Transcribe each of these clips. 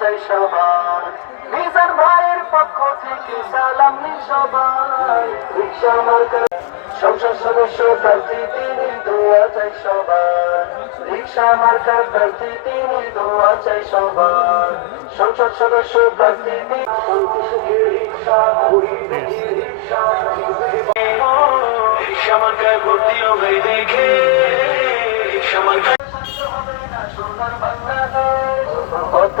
চাই সবার। মিজান ভাইয়ের পক্ষ থেকে সালাম নি সবাই। রিক্সা মার্কার সংসদ সদস্য প্রার্থী তিনি দোয়া চাই সবার। রিক্সা মার্কার প্রার্থী তিনি দোয়া চাই সবার। সংসদ সদস্য প্রার্থী তিনি রিক্সা কত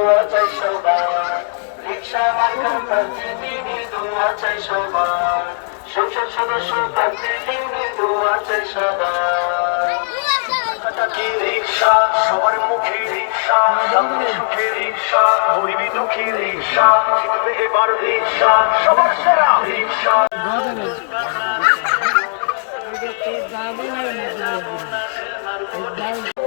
দোয়া চাই সবার। রিক্সা মার্কার প্রকৃতি দোয়া চাই সবার। সংসদ সদস্য প্রকৃতি দোয়া চাই সবার। কি রিক্সা? সবার মুখে রিক্সা শান্তি সুখে রিক্সা গরিবি দুঃখী রিক্সা জিতবে এবার রিক্সা সবার সেরা রিক্সা। খানে সেখানে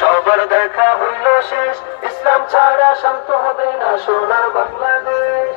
সবার দেখা হইল শেষ ইসলাম ছাড়া শান্ত হবে না সোনার বাংলাদেশ।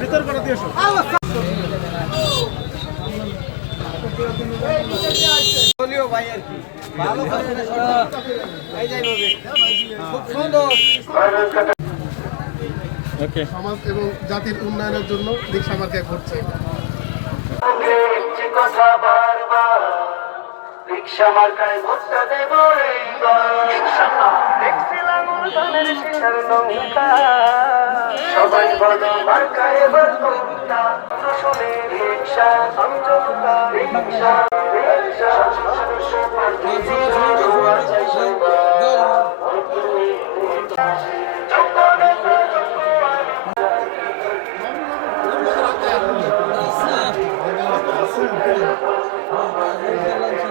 ভিতর করে দিয়ে এসো দলীয় ভাই আর কি ভালো করে এই যাই খুব সুন্দর সমাজ এবং জাতির উন্নয়নের জন্য ঘুরছে। মুখে একটি কথা রিক্সা মার্কায় ভোটটা দেব দেখছিলাম সবাই বলো মার্কায় এবার রিক্সা রিক্সা সদস্য প্রার্থী